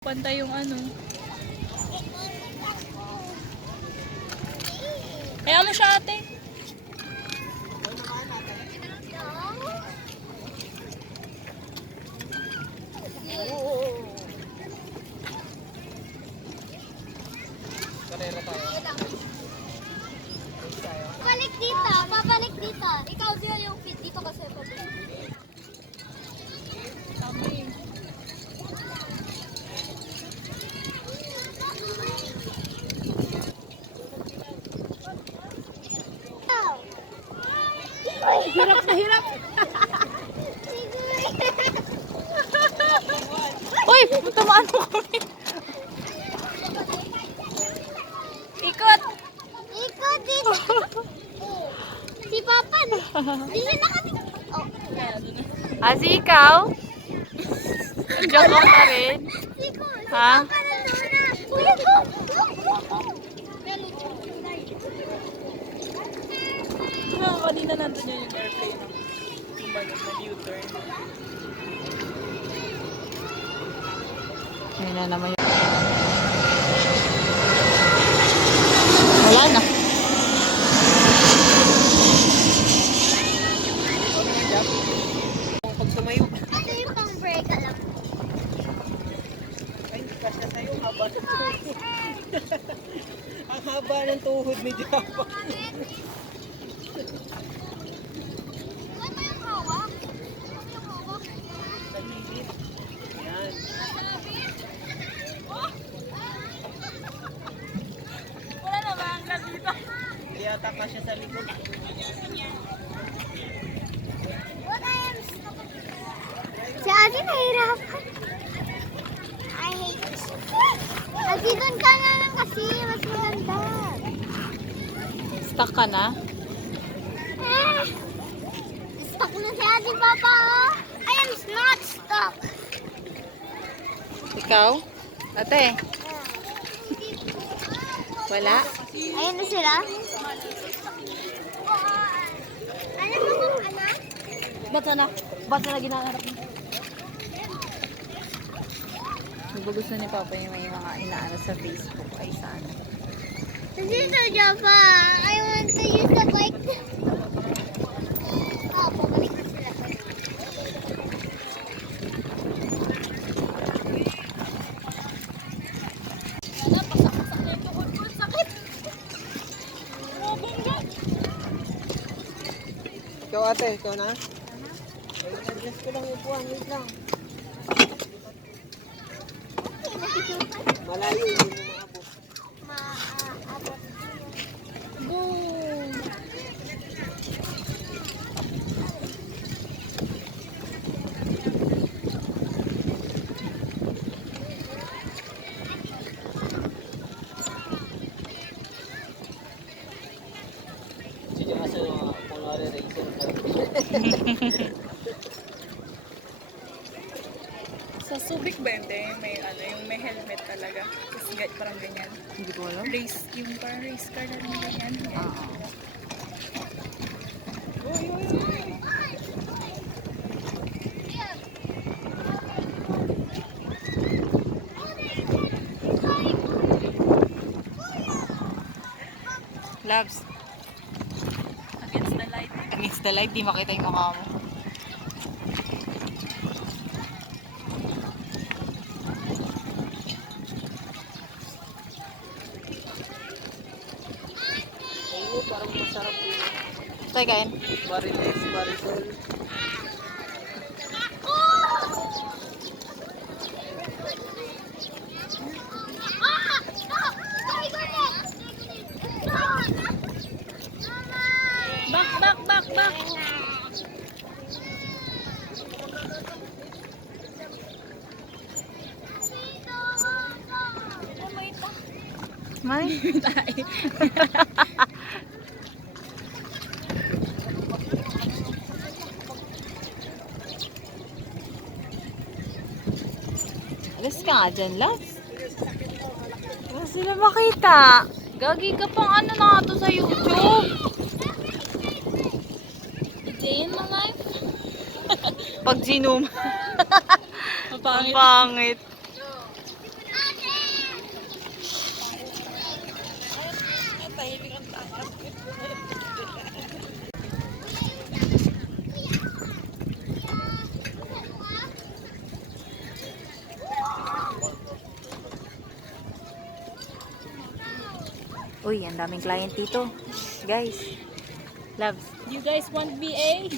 Pantay yung ano. Kaya mo siya ate. Karera tayo. Pabalik dito, pabalik dito. Ikaw din yung fit dito kasi pabalik. Kami. Ay, hirap na hirap. Uy! Tamaan mo kami. Ikot! Ikot dito. Si Papa na. Di siya nakati. Oh. Asi ikaw? Joke ka rin. Si Ha? Papa na doon. Kuya ko. Kanina nandun yun yung airplane. Yung nag-U-turn. Ayun na naman yun. Wala na. Pag sumayo. Ito yung pang break alam. Ay, hindi kasya sa'yo. Haba ng tuhod. Ang haba ng tuhod ni Java. Ano yung hawak? Ano yung hawak? Nahihit. Yan. Wala na ba ang dito? Hindi yata kasya sa likod. What I am Si Ate nahirapan. I hate this. Ate, doon ka nga lang kasi. Mas maganda. Stuck ka na? Eh, stuck na si Ate Papa. Oh. I am not stuck. Ikaw? Ate? Wala? Ayun na sila. Ano mo anak? Ba't na ginangarap mo? Diba gusto ni Papa yung may mga inaano sa Facebook ay sana. Dito, Java. I want to use the bike. Oh, pabalik na sila. Wala, pasak-pasak na yung tuhod ko. Sakit! Ikaw ate, ikaw na? Ay, adjust ko lang yung buwan. Wait lang. Malayo, hindi mo maabot. Maabot. Boom! Sige nga sa kunwari racer. Sa Subic ba yun, may ano, yung may helmet talaga. Kasi parang ganyan. Hindi ko alam. Race, yung parang race car na rin ganyan. Uy, uy, uy. Labs. Against the light. Against the light, di makita yung mukha mo. Oo, parang masarap yun. Tayo kain. Marites, Marisol. Back! May? Tayo. Alas ka nga dyan, Labs. Wala sila makita. Gagi ka pang ano na to sa YouTube. Day in my life. Pag ginum. Ang pangit. Uy, ang daming client dito. Guys. Loves. You guys want VA?